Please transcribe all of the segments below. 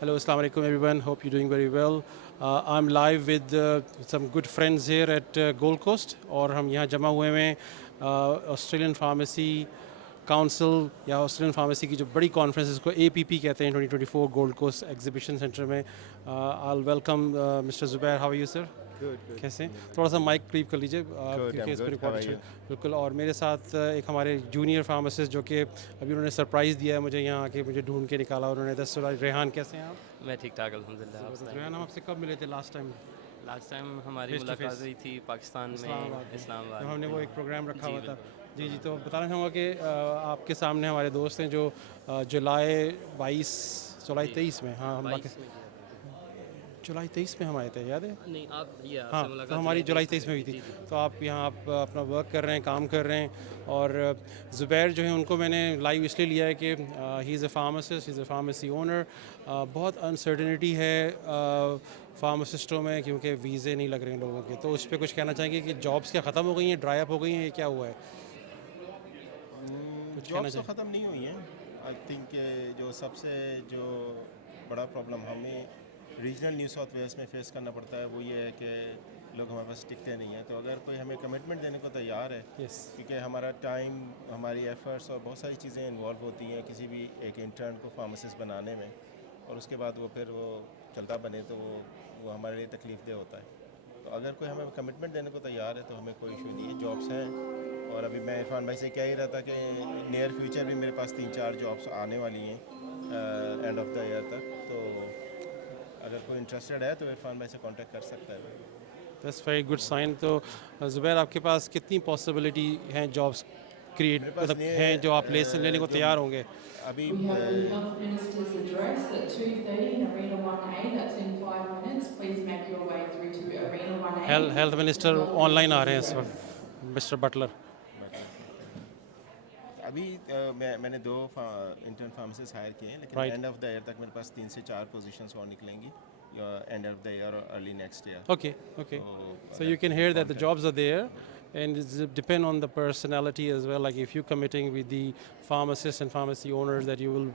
Hello, Assalamu alaikum everyone. Hope you're doing very well. I'm live with some good friends here at Gold Coast और हम यहाँ जमा हुए हैं Australian pharmacy council या Australian pharmacy की जो बड़ी कॉन्फ्रेंस इसको APP कहते हैं 2024 गोल्ड कोस्ट एग्जीबिशन सेंटर में I welcome mister Zubair how are you sir Good, good. कैसे हैं थोड़ा सा माइक करीब कर लीजिए Good, क्योंकि I'm इस पर good. How are record you? बिल्कुल और मेरे साथ एक हमारे जूनियर फार्मासिस्ट जो कि अभी उन्होंने सरप्राइज़ दिया है मुझे यहाँ आके मुझे ढूंढ के निकाला उन्होंने दस रेहान कैसे हैं आप मैं ठीक ठाक अल्हम्दुलिल्लाह। आप ज़बरदस्त बताएं। रेहान हम आपसे कब मिले थे लास्ट टाइम लास्ट टाइम हमारी Face to मुलाकात face। हुई थी पाकिस्तान में इस्लामाबाद में इस्लामाबाद जब हमने में। वो एक प्रोग्राम रखा जी हुआ था बिल्कुल। जी जी तो बताना चाहूँगा कि आपके सामने हमारे दोस्त हैं जो जुलाई 22 जुलाई जी 23 में हाँ हम बाकी 22 में किया था। जुलाई 23 में हम आए थे याद है नहीं आप भैया हाँ आपसे तो मुलाकात हमारी जुलाई 23 में हुई थी जी जी। तो आप यहाँ आप अपना वर्क कर रहे हैं काम कर रहे हैं और ज़ुबैर जो है उनको मैंने लाइव इसलिए लिया है कि he is a pharmacist he is a pharmacy owner बहुत अनसर्टिनिटी है फार्मासिस्टों में क्योंकि वीज़े नहीं लग रहे हैं लोगों के तो उस पर कुछ कहना चाहेंगे कि जॉब्स क्या ख़त्म हो गई हैं ड्राई अप हो गई हैं ये क्या हुआ है कुछ कहना जॉब्स तो चाहिए ख़त्म नहीं हुई हैं। आई थिंक जो सबसे जो बड़ा प्रॉब्लम हमें रीजनल न्यू साउथ वेल्स में फेस करना पड़ता है वो ये है कि लोग हमारे पास टिकते नहीं हैं। तो अगर कोई हमें कमिटमेंट देने को तैयार है यस क्योंकि हमारा टाइम हमारी एफर्ट्स और बहुत सारी चीज़ें इन्वॉल्व होती हैं किसी भी एक इंटर्न को फार्मासिस्ट बनाने में और उसके बाद वो फिर वो चलता बने तो वो हमारे लिए तकलीफ दे होता है। तो अगर कोई हमें कमिटमेंट देने को तैयार है तो हमें कोई इशू नहीं है, जॉब्स हैं। और अभी मैं इरफान भाई से कह ही रहा था कि नियर फ्यूचर में मेरे पास 3-4 जॉब्स आने वाली हैं एंड ऑफ द ईयर तक। तो अगर कोई इंटरेस्टेड है तो इरफान भाई से कांटेक्ट कर सकता है। दैट्स वेरी गुड साइन तो ज़ुबैर आपके पास कितनी पॉसिबिलिटी हैं जॉब्स क्रिएट मेरे पास मतलब ये हैं जो आप लेने को जो तैयार होंगे अभी We have the Health Minister's address at 2:30 in Arena 1A. That's in 5 minutes. Please make your way through to Arena 1A health to minister follow the online आ रहे हैं इस address. वक्त मिस्टर बटलर अभी मैंने 2 इंटर्न फार्मेसिस्ट हायर किए हैं लेकिन Right. End of the year तक मेरे पास 3 से 4 पोजीशंस और निकलेंगी एंड ऑफ द ईयर और early next year. Okay, okay. So you can hear that the jobs are there, and it's depend on the personality as well. Like if you're committing with the pharmacists and pharmacy owners that you will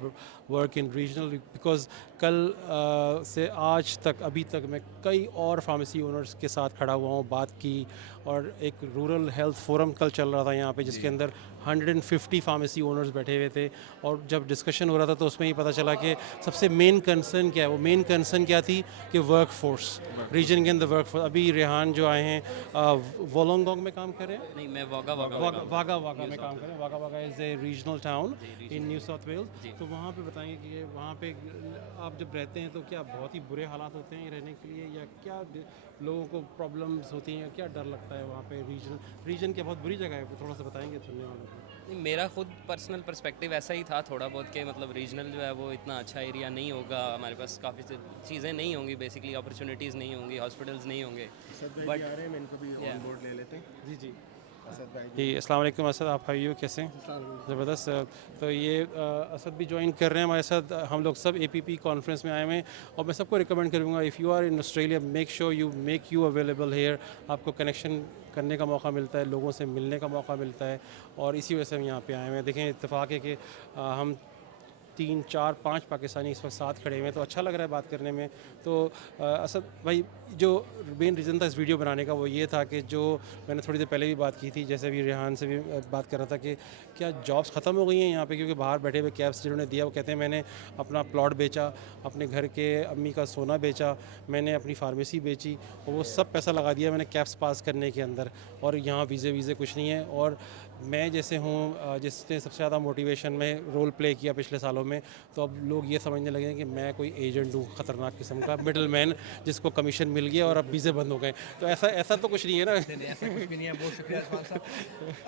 work in regional, because कल से आज तक अभी तक मैं कई और pharmacy owners के साथ खड़ा हुआ हूँ बात की और एक रूरल हेल्थ फोरम कल चल रहा था यहाँ पे जिसके अंदर 150 फार्मेसी ओनर्स बैठे हुए थे और जब डिस्कशन हो रहा था तो उसमें ये पता चला कि सबसे मेन कंसर्न क्या है वो मेन कंसर्न क्या थी कि वर्क फोर्स रीजन के अंदर वर्क फोर्स अभी रेहान जो आए हैं वोलोंगोंग में काम कर रहे हैं नहीं मैं वागा वागा वागा वागा में काम कर रहे हैं Wagga Wagga is a regional town in New South Wales ji. तो वहाँ पे बताएंगे कि वहाँ पे आप जब रहते हैं तो क्या बहुत ही बुरे हालात होते हैं रहने के लिए या क्या लोगों को प्रॉब्लम्स होती हैं क्या डर लगता है वहाँ पे रीजन क्या बहुत बुरी जगह है थोड़ा सा बताएंगे सुनने वालों को नहीं मेरा खुद पर्सनल पर्सपेक्टिव ऐसा ही था थोड़ा बहुत कि मतलब रीजनल जो है वो इतना अच्छा एरिया नहीं होगा हमारे पास काफ़ी चीज़ें नहीं होंगी बेसिकली अपॉर्चुनिटीज़ नहीं होंगी हॉस्पिटल्स नहीं होंगे असद भाई But- भी आ रहे हैं, मैं इनको भी Yeah. ऑन बोर्ड ले लेते हैं। जी जी असद भाई जी अस्सलाम वालेकुम असद आप हाइयो कैसे हैं ज़बरदस्त तो ये असद भी ज्वाइन कर रहे हैं हमारे साथ हम लोग सब APP कॉन्फ्रेंस में आए हुए हैं और मैं सबको रिकमेंड करूँगा if you are in Australia make sure you make you available here आपको कनेक्शन करने का मौका मिलता है लोगों से मिलने का मौका मिलता है और इसी वजह से हम यहाँ पे आए हुए हैं देखें इत्तेफाक है कि हम 3, 4, 5 पाकिस्तानी इस वक्त साथ खड़े हुए हैं तो अच्छा लग रहा है बात करने में तो असद भाई जो मेन रीज़न था इस वीडियो बनाने का वो ये था कि जो मैंने थोड़ी देर पहले भी बात की थी जैसे अभी रेहान से भी बात कर रहा था कि क्या जॉब्स ख़त्म हो गई हैं यहाँ पे क्योंकि बाहर बैठे हुए कैब्स जिन्होंने दिया वो कहते हैं मैंने अपना प्लॉट बेचा अपने घर के अम्मी का सोना बेचा मैंने अपनी फार्मेसी बेची और वो सब पैसा लगा दिया मैंने कैब्स पास करने के अंदर और यहाँ वीज़े कुछ नहीं है और मैं जैसे हूँ जिसने सबसे ज़्यादा मोटिवेशन में रोल प्ले किया पिछले सालों में तो अब लोग ये समझने लगे हैं कि मैं कोई एजेंट हूँ ख़तरनाक किस्म का मिडल मैन जिसको कमीशन मिल गया और अब वीज़े बंद हो गए तो ऐसा तो कुछ नहीं है ना नहीं ऐसा कुछ भी नहीं है। बहुत शुक्रिया इरफान साहब।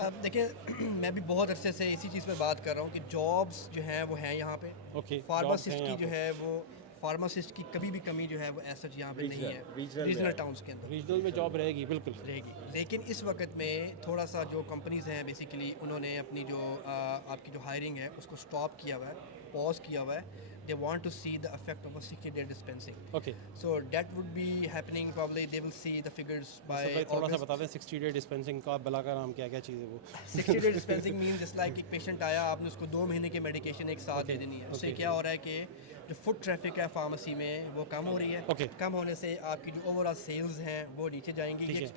अब देखिए मैं भी बहुत अरसे से इसी चीज़ पे बात कर रहा हूँ कि जॉब्स जो हैं वो हैं यहाँ पे ओके फार्मासिस्ट की जो है वो फार्मासिस्ट की कभी भी कमी जो है वो ऐसा यहाँ पे नहीं है रीजनल टाउन्स के अंदर रीजनल में जॉब रहेगी बिल्कुल रहेगी। लेकिन इस वक्त में थोड़ा सा जो कंपनीज़ हैं बेसिकली उन्होंने अपनी जो आपकी जो हायरिंग है उसको स्टॉप किया हुआ है पॉज किया हुआ है they want to see the effect of a 60-day dispensing. Okay So that would be happening probably. They will see the figures by भाई थोड़ा सा August. बता दें 60-day डिस्पेंसिंग का बला का नाम क्या क्या चीज़ है वो 60-day dispensing means just like एक पेशेंट आया, आपने उसको 2 महीने की मेडिकेशन एक साथ दे देनी है. उससे क्या हो रहा है कि जो फुट ट्रैफिक है फार्मेसी में वो कम हो रही है. Okay. कम होने से आपकी जो ओवरऑल सेल्स हैं वो नीचे जाएंगी. ये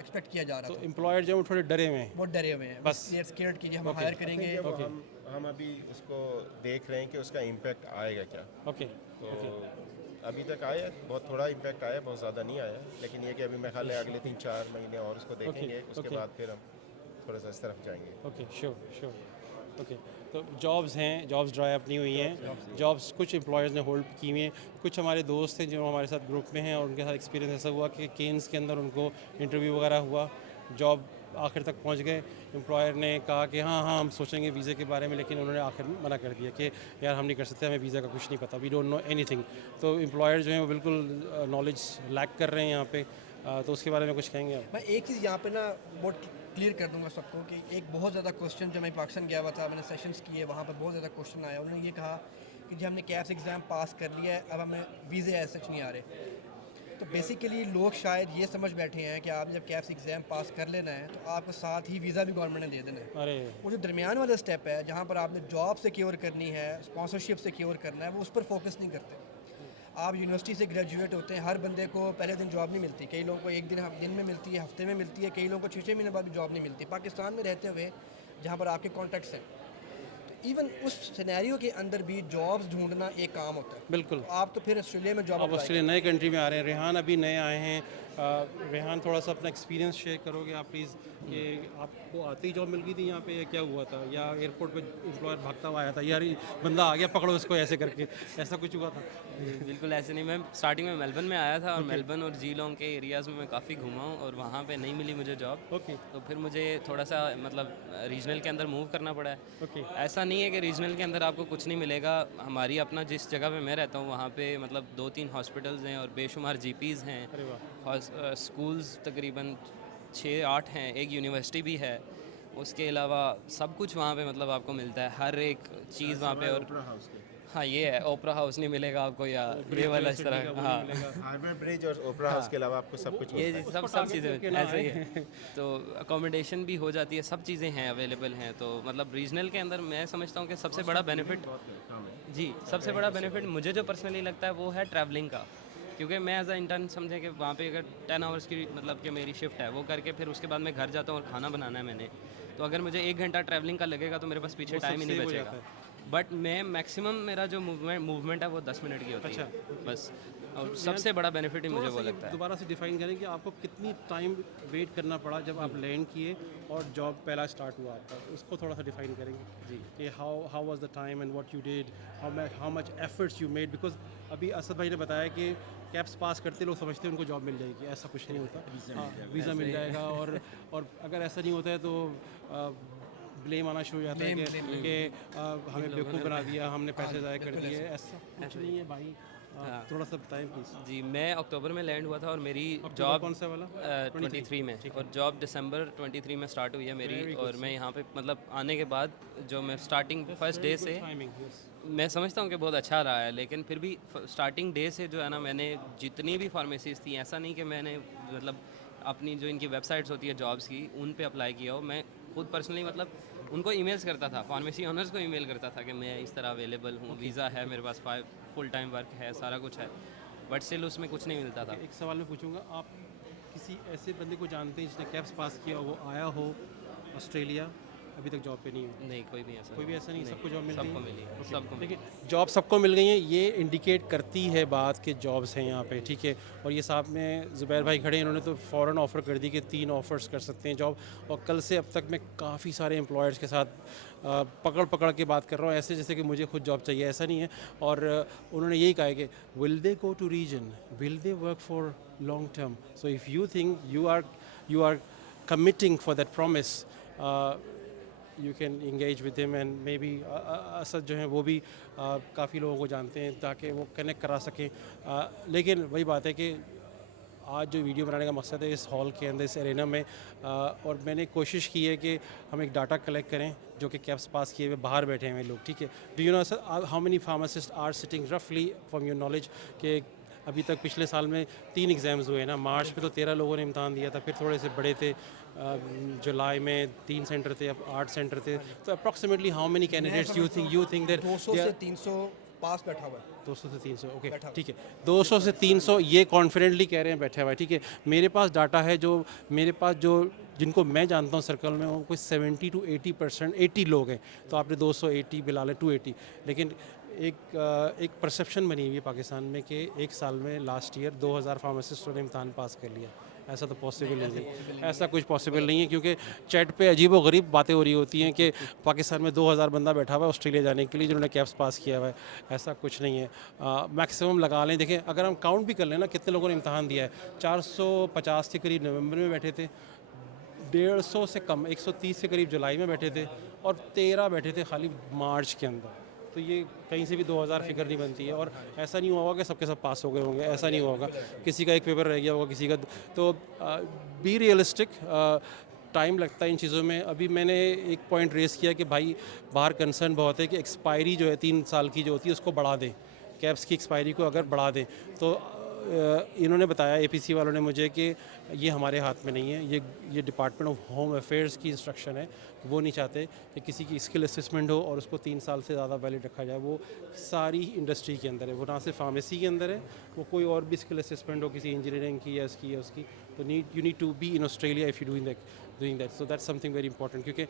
एक्सपेक्ट किया जा तो रहा था. एम्प्लॉयर जो है वो थोड़े डरे हुए हैं वो डरे हुए हैं. बस. बस स्केयर्ड कीजिए, हम हायर करेंगे. वो हम अभी उसको देख रहे हैं कि उसका इम्पैक्ट आएगा क्या. ओके तो अभी तक आया, बहुत थोड़ा इम्पैक्ट आया, बहुत ज़्यादा नहीं आया, लेकिन ये कि अभी मैं ख्याल है अगले 3-4 महीने और उसको देखेंगे, उसके okay. बाद फिर हम थोड़ा सा इस तरफ जाएंगे. Okay sure okay. तो जॉब्स हैं, जॉब्स ड्राई अप नहीं हुई हैं, जॉब्स कुछ एम्प्लॉयर्स ने होल्ड की हुई हैं. कुछ हमारे दोस्त हैं जो हमारे साथ ग्रुप में हैं और उनके साथ एक्सपीरियंस ऐसा हुआ कि केन्स के अंदर उनको इंटरव्यू वगैरह हुआ, जॉब आखिर तक पहुंच गए. एम्प्लॉयर ने कहा कि हाँ हम सोचेंगे वीज़े के बारे में, लेकिन उन्होंने आखिर में मना कर दिया कि यार हम नहीं कर सकते, हमें वीज़ा का कुछ नहीं पता, वी डोंट नो एनीथिंग. तो एम्प्लॉयर जो हैं वो बिल्कुल नॉलेज लैक कर रहे हैं यहाँ पे. तो उसके बारे में कुछ कहेंगे आप? मैं एक चीज़ यहाँ पे ना बहुत क्लियर कर दूंगा सबको कि एक बहुत ज़्यादा क्वेश्चन, जब मैं पाकिस्तान गया हुआ था, मैंने सेशंस किए, वहाँ पर बहुत ज़्यादा क्वेश्चन आया. उन्होंने ये कहा कि जब हमने कैप्स एग्ज़ाम पास कर लिया है, अब हमें वीज़े ऐसे सच नहीं आ रहे. तो बेसिकली लोग शायद ये समझ बैठे हैं कि आपने जब कैप्स एग्ज़ाम पास कर लेना है तो आपको साथ ही वीज़ा भी गवर्नमेंट ने दे देना है. अरे वो जो दरमियान वाला स्टेप है जहाँ पर आपने जॉब सिक्योर करनी है, स्पॉन्सरशिप सिक्योर करना है, वो उस पर फोकस नहीं करते. आप यूनिवर्सिटी से ग्रेजुएट होते हैं, हर बंदे को पहले दिन जॉब नहीं मिलती. कई लोगों को एक दिन में मिलती है, हफ्ते में मिलती है, कई लोगों को 6-6 महीने बाद भी जॉब नहीं मिलती. पाकिस्तान में रहते हुए जहाँ पर आपके कॉन्टैक्ट्स हैं, तो इवन उस सिनेरियो के अंदर भी जॉब्स ढूंढना एक काम होता है. बिल्कुल. तो आप तो फिर ऑस्ट्रेलिया में जॉब आप ऑस्ट्रेलिया नए कंट्री में आ रहे हैं, रेहान अभी नए आए हैं. रेहान थोड़ा सा अपना एक्सपीरियंस शेयर करोगे आप प्लीज़, कि आपको आते ही जॉब मिल गई थी यहाँ पे या क्या हुआ था, या एयरपोर्ट पे एम्प्लॉयर भागता हुआ आया था, यार ये बंदा आ गया पकड़ो उसको ऐसे करके, ऐसा कुछ हुआ था? बिल्कुल ऐसे नहीं. मैं स्टार्टिंग में मेलबर्न में आया था और मेलबर्न और जीलोंग के एरियाज़ में मैं काफ़ी घूमा हूँ और वहाँ पे नहीं मिली मुझे जॉब. ओके तो फिर मुझे थोड़ा सा मतलब रीजनल के अंदर मूव करना पड़ा है. ओके ऐसा नहीं है कि रीजनल के अंदर आपको कुछ नहीं मिलेगा. हमारी अपना जिस जगह पे मैं रहता हूँ वहाँ पे मतलब 2-3 हॉस्पिटल्स हैं और बेशुमार जीपीज़ हैं. अरे वाह. स्कूल्स तकरीबन 6-8 हैं, एक यूनिवर्सिटी भी है. उसके अलावा सब कुछ वहाँ पे मतलब आपको मिलता है, हर एक चीज़ वहाँ पे. और हाउस के हाँ ये है, ओपरा हाउस नहीं मिलेगा आपको, या ये वाला इस तरह. हाँ हार्बर ब्रिज और ओपरा हाउस के अलावा आपको सब कुछ ये मिलता है. सब चीज़ें ऐसे ही है. तो अकोमोडेशन भी हो जाती है, सब चीज़ें हैं अवेलेबल हैं. तो मतलब रीजनल के अंदर मैं समझता हूँ कि सबसे बड़ा बेनिफिट, जी सबसे बड़ा बेनिफिट मुझे जो पर्सनली लगता है वो है ट्रैवलिंग का. क्योंकि मैं एज अ इंटर्न समझे कि वहाँ पे अगर 10 आवर्स की मतलब कि मेरी शिफ्ट है, वो करके फिर उसके बाद मैं घर जाता हूँ और खाना बनाना है मैंने. तो अगर मुझे 1 घंटा ट्रैवलिंग का लगेगा तो मेरे पास पीछे टाइम ही नहीं बचेगा. बट मैं मैक्सिमम मेरा जो मूवमेंट है वो 10 मिनट की होती है बस. और सबसे बड़ा बेनिफिट ही मुझे वो लगता है. दोबारा से डिफाइन करें कि आपको कितनी टाइम वेट करना पड़ा जब आप लैंड किए और जॉब पहला स्टार्ट हुआ आपका, उसको थोड़ा सा डिफाइन करेंगे जी. कि how was the time and what you did, how much efforts you made. Because अभी असद भाई ने बताया कि कैप्स पास करते लोग समझते हैं उनको जॉब मिल जाएगी, ऐसा कुछ नहीं होता. वीज़ा मिल जाएगा. और अगर ऐसा नहीं होता है तो ब्लेम आना शुरू हो जाता है कि हमें बेवकूफ़ बना दिया, हमने पैसे ज़ाया कर दिए. ऐसा कुछ नहीं है भाई. थोड़ा सा बताएं प्लीज़. जी मैं अक्टूबर में लैंड हुआ था और मेरी जॉब कौन सा वाला? 23 में, और जॉब दिसंबर 23 में स्टार्ट हुई है मेरी. और मैं यहाँ पे मतलब आने के बाद जो मैं स्टार्टिंग फर्स्ट डे से मैं समझता हूँ कि बहुत अच्छा रहा है. लेकिन फिर भी स्टार्टिंग डे से जो है ना, मैंने जितनी भी फार्मेसीज़ थी, ऐसा नहीं कि मैंने मतलब अपनी जो इनकी वेबसाइट्स होती है जॉब्स की उन पे अप्लाई किया हो. मैं खुद पर्सनली मतलब उनको ईमेल्स करता था, फार्मेसी ऑनर्स को ईमेल करता था कि मैं इस तरह अवेलेबल हूँ, वीज़ा है मेरे पास, फुल टाइम वर्क है, सारा कुछ है. बट स्टिल उसमें कुछ नहीं मिलता था. एक सवाल मैं पूछूंगा, आप किसी ऐसे बंदे को जानते हैं जिसने कैप्स पास किया, वो आया हो ऑस्ट्रेलिया, अभी तक जॉब पे नहीं हो? नहीं कोई भी ऐसा कोई भी ऐसा नहीं, सबको जॉब मिल गई? सबको मिली है, सबको मिली. देखिए जॉब सबको मिल गई है, ये इंडिकेट करती है बात कि जॉब्स हैं यहाँ पे, ठीक है. और ये साथ में ज़ुबैर भाई खड़े हैं, इन्होंने तो फ़ौरन ऑफ़र कर दी कि 3 ऑफ़र्स कर सकते हैं जॉब. और कल से अब तक मैं काफ़ी सारे एम्प्लॉयर्स के साथ पकड़ के बात कर रहा हूँ, ऐसे जैसे कि मुझे खुद जॉब चाहिए, ऐसा नहीं है. और उन्होंने यही कहा है कि will they go to region, will they work for long term. So if you think you are committing for that promise, you can engage with him. And maybe Asad जो हैं वो भी काफ़ी लोगों को जानते हैं ताकि वो कनेक्ट करा सकें. लेकिन वही बात है कि आज जो वीडियो बनाने का मकसद है इस हॉल के अंदर, इस एरेना में, और मैंने कोशिश की है कि हम एक डाटा कलेक्ट करें जो कि कैप्स पास किए हुए बाहर बैठे हुए लोग, ठीक है। Do you know sir how many pharmacist are sitting रफली फ्रॉम योर नॉलेज कि अभी तक पिछले साल में 3 एग्ज़ाम्स हुए ना, मार्च में तो 13 लोगों ने इम्तहान दिया था, फिर थोड़े से बड़े थे, जुलाई में 3 सेंटर थे, अब 8 सेंटर थे, तो approximately how many candidates you think that 200 से 300 पास बैठा हुआ है। 200 से 300 ओके बैठा हुआ। ठीक है, 200 से 300 ये कॉन्फिडेंटली कह रहे हैं बैठा हुआ है, ठीक है। मेरे पास डाटा है, जो मेरे पास जो जिनको मैं जानता हूँ सर्कल में, वो कोई 70 to 80% 80 लोग हैं, तो आपने 280 बिला लें 280, लेकिन एक परसेप्शन बनी हुई है पाकिस्तान में कि एक साल में लास्ट ईयर 2000 फार्मासिस्टों ने इम्तहान पास कर लिया। ऐसा तो पॉसिबल नहीं है, ऐसा कुछ पॉसिबल नहीं है, क्योंकि चैट पे अजीब व गरीब बातें हो रही होती हैं कि पाकिस्तान में 2000 बंदा बैठा हुआ है ऑस्ट्रेलिया जाने के लिए जिन्होंने कैप्स पास किया हुआ है। ऐसा कुछ नहीं है, मैक्सिमम लगा लें। देखें, अगर हम काउंट भी कर लें ना कितने लोगों ने इम्तहान दिया है, 450 के करीब नवंबर में बैठे थे, 150 से कम 130 के करीब जुलाई में बैठे थे, और 13 बैठे थे खाली मार्च के अंदर। तो ये कहीं से भी 2000 फिगर नहीं बनती है, और ऐसा नहीं हुआ होगा कि सबके सब पास हो गए होंगे, ऐसा नहीं हुआ होगा, किसी का एक पेपर रह गया होगा, किसी का। तो बी रियलिस्टिक, टाइम लगता है इन चीज़ों में। अभी मैंने एक पॉइंट रेस किया कि भाई बाहर कंसर्न बहुत है कि एक्सपायरी जो है 3 साल की जो होती है उसको बढ़ा दें, कैप्स की एक्सपायरी को अगर बढ़ा दें, तो इन्होंने बताया एपीसी वालों ने मुझे कि ये हमारे हाथ में नहीं है, ये डिपार्टमेंट ऑफ होम अफेयर्स की इंस्ट्रक्शन है। वो नहीं चाहते कि किसी की स्किल असेसमेंट हो और उसको 3 साल से ज़्यादा वैलिड रखा जाए। वो सारी इंडस्ट्री के अंदर है, वो ना सिर्फ फार्मेसी के अंदर है, वो कोई और भी स्किल असेसमेंट हो किसी इंजीनियरिंग की या उसकी, तो you need to be in Australia if you doing that, so that's something very important. क्योंकि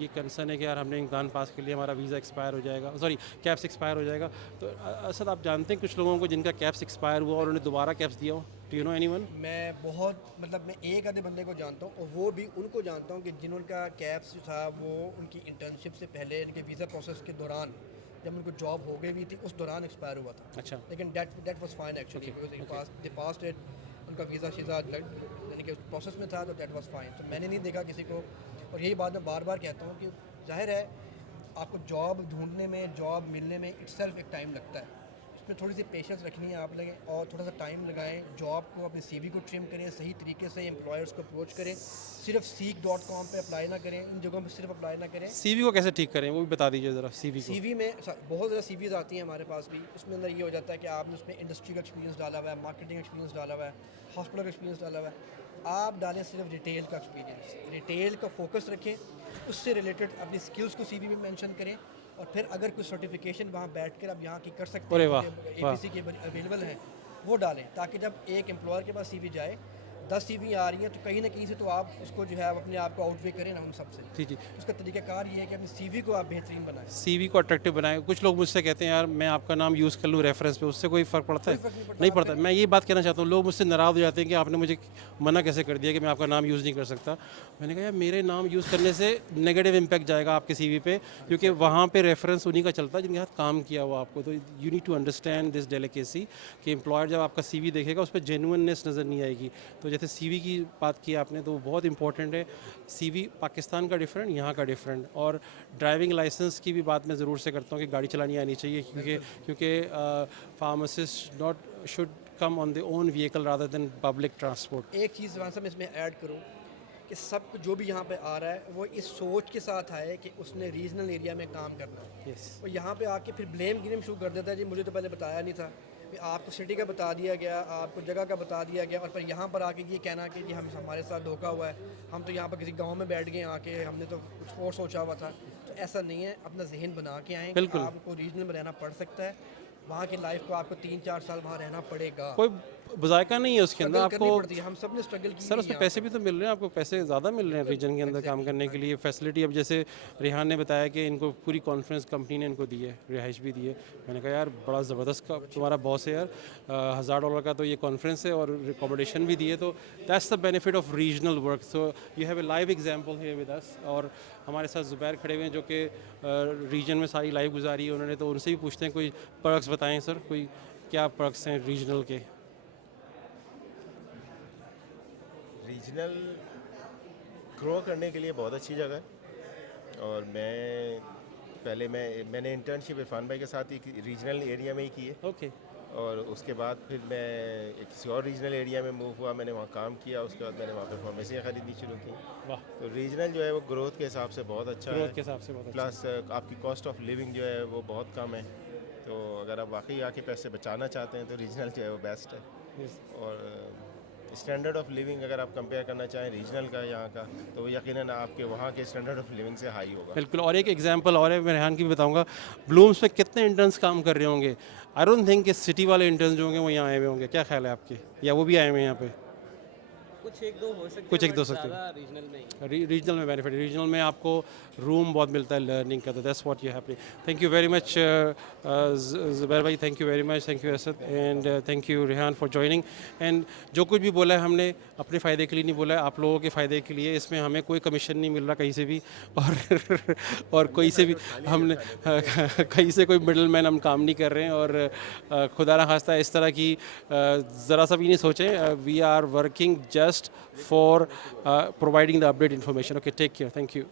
ये कंसर्न है कि यार हमने इम्तहान पास कर लिया, हमारा वीज़ा एक्सपायर हो जाएगा, सॉरी कैप्स एक्सपायर हो जाएगा। तो असद आप जानते हैं कुछ लोगों को जिनका कैप्स एक्सपायर हुआ और उन्हें दोबारा कैप्स दिया हो? Do you no anyone? मैं बहुत मतलब मैं एक आधे बंदे को जानता हूँ, और वो भी उनको जानता हूँ कि जिनका कैप्स था वो उनकी इंटर्नशिप से पहले, इनके वीज़ा प्रोसेस के दौरान, जब उनको जॉब हो गई हुई थी, उस दौरान एक्सपायर हुआ था। अच्छा, लेकिन that was fine actually, because they passed it, उनका वीज़ा शीज़ा यानी कि प्रोसेस में था, तो दैट वाज फाइन। तो मैंने नहीं देखा किसी को, और यही बात मैं बार बार कहता हूँ कि जाहिर है आपको जॉब ढूंढने में, जॉब मिलने में इटसेल्फ एक टाइम लगता है, उसमें थोड़ी सी पेशेंस रखनी है आप लगे, और थोड़ा सा टाइम लगाएं, जॉब को अपने सीवी को ट्रिम करें, सही तरीके से एम्प्लॉयर्स को अप्रोच करें, सिर्फ seek.com पे अप्लाई ना करें, इन जगहों पे सिर्फ अप्लाई ना करें। सीवी को कैसे ठीक करें वो भी बता दीजिए ज़रा। सीवी को सीवी में बहुत ज़्यादा सीवीज आती हैं हमारे पास भी, उसमें अंदर ये हो जाता है कि आपने उसमें इंडस्ट्री का एक्सपीरियंस डाला हुआ है, मार्केटिंग एक्सपीरियंस डाला हुआ है, हॉस्पिटल का एक्सपीरियंस डाला हुआ है, आप डालें सिर्फ रिटेल का एक्सपीरियंस, रिटेल का फोकस रखें, उससे रिलेटेड अपनी स्किल्स को सीवी में मेंशन करें, और फिर अगर कोई सर्टिफिकेशन वहाँ बैठकर आप यहाँ की कर सकते अरे हैं, वाह, एपीसी के अवेलेबल हैं, वो डालें, ताकि जब एक एम्प्लॉयर के पास सीवी जाए, 10 सीवी आ रही हैं, तो कहीं ना कहीं से तो आप उसको जो है अपने आप को आउटवे करें ना उन सबसे। जी जी। उसका तरीकाकार ये है कि अपनी सीवी को आप बेहतरीन बनाएं। सीवी को अट्रैक्टिव बनाएं। कुछ लोग मुझसे कहते हैं यार मैं आपका नाम यूज़ कर लूँ रेफरेंस पे, उससे कोई फ़र्क पड़ता है? कोई फ़र्क नहीं पड़ता। नहीं पड़ता। मैं ये बात कहना चाहता हूँ, लोग मुझसे नाराज़ हो जाते हैं कि आपने मुझे मना कैसे कर दिया कि मैं आपका नाम यूज़ नहीं कर सकता। मैंने कहा यार मेरे नाम यूज़ करने से नेगेटिव इम्पैक्ट जाएगा आपके सीवी पे, क्योंकि वहाँ पे रेफरेंस उन्हीं का चलता है जिनके साथ काम किया हुआ आपको। तो you need to understand this delicacy कि एम्प्लॉयर जब आपका सीवी देखेगा उस पर जेन्युइननेस नज़र नहीं आएगी। तो जैसे सीवी की बात की आपने, तो वो बहुत इंपॉर्टेंट है। सीवी पाकिस्तान का डिफरेंट, यहाँ का डिफरेंट। और ड्राइविंग लाइसेंस की भी बात मैं ज़रूर से करता हूँ कि गाड़ी चलानी आनी चाहिए, क्योंकि pharmacist not should come on the own vehicle rather than public transport. एक चीज़ वहाँ से मैं इसमें ऐड करूँ कि सब जो भी यहाँ पे आ रहा है वो इस सोच के साथ आए कि उसने रीजनल एरिया में काम करना है। यस, और यहाँ पे आके फिर ब्लेम गेम शुरू कर देता है, जी मुझे तो पहले बताया नहीं था, कि आपको सिटी का बता दिया गया, आपको जगह का बता दिया गया, और फिर यहाँ पर आके ये कहना कि जी हमारे साथ धोखा हुआ है, हम तो यहाँ पर किसी गांव में बैठ गए आके, हमने तो कुछ और सोचा हुआ था। तो ऐसा नहीं है, अपना जहन बना के आएँ। बिल्कुल। आपको रीजनल में रहना पड़ सकता है, वहाँ की लाइफ को आपको 3-4 साल वहाँ रहना पड़ेगा। कोई बुज़ायका नहीं है उसके अंदर। स्ट्रगल करनी आपको पड़ती है, हम सब ने स्ट्रगल की सर है उसमें यहाँ पैसे भी तो मिल रहे हैं, आपको पैसे ज़्यादा मिल रहे हैं रीजन के अंदर काम करने के लिए। फैसिलिटी अब जैसे रेहान ने बताया कि इनको पूरी कॉन्फ्रेंस कंपनी ने इनको दी है, रिहाइश भी दी है। मैंने कहा यार बड़ा ज़बरदस्त का तुम्हारा बॉस है यार, $1000 का तो ये कॉन्फ्रेंस है और रिकॉमोडेशन भी दी है। तो that's the benefit of regional work. So you have a live example है विद अस, और हमारे साथ ज़ुबैर खड़े हुए हैं जो कि रीजन में सारी लाइफ गुजारी है उन्होंने। तो उनसे भी पूछते हैं कोई पर्क्स बताएं सर, कोई क्या पर्क्स हैं रीजनल के? रीजनल ग्रो करने के लिए बहुत अच्छी जगह है। और मैंने इंटर्नशिप इरफान भाई के साथ ही रीजनल एरिया में ही की है। ओके, और उसके बाद फिर मैं एक किसी और रीजनल एरिया में मूव हुआ, मैंने वहाँ काम किया, उसके बाद मैंने वहाँ पे फार्मेसियाँ ख़रीदनी शुरू की। वाह, तो रीजनल जो है वो ग्रोथ के हिसाब से बहुत अच्छा ग्रोथ है, के हिसाब से बहुत अच्छा। प्लस आपकी कॉस्ट ऑफ लिविंग जो है वो बहुत कम है। तो अगर आप वाकई आके पैसे बचाना चाहते हैं तो रीजनल जो है वो बेस्ट है। Yes. और स्टैंडर्ड ऑफ लिविंग अगर आप कंपेयर करना चाहें रीजनल का यहाँ का, तो वो यकीनन आपके वहाँ के स्टैंडर्ड ऑफ लिविंग से हाई होगा। बिल्कुल। और एक एग्जांपल और है, मैं रेहान की भी बताऊंगा। ब्लूम्स में कितने इंटर्न्स काम कर रहे होंगे। आई डोंट थिंक कि सिटी वाले इंटर्न्स जो होंगे वो यहाँ आए हुए होंगे। क्या ख्याल है आपके, या वो भी आए हुए हैं यहाँ पे? कुछ एक दो हो सकते कुछ हैं एक दो बट सकते हैं। ज़्यादा रीजनल में ही। रीजनल में बेनिफिट, रीजनल में आपको रूम बहुत मिलता है लर्निंग का, तो that's what you happening. Thank you very much Zubair भाई, thank you very much, thank you Asad, and thank you Rehan for joining. And जो कुछ भी बोला है हमने अपने फ़ायदे के लिए नहीं बोला है, आप लोगों के फ़ायदे के लिए। इसमें हमें कोई कमीशन नहीं मिल रहा कहीं से भी, और कोई से भी हमने कहीं से कोई मिडल मैन हम काम नहीं कर रहे हैं। और खुदा ना खास्ता इस तरह की ज़रा सा भी नहीं सोचें। We are working just for providing the update information. Okay, take care. Thank you.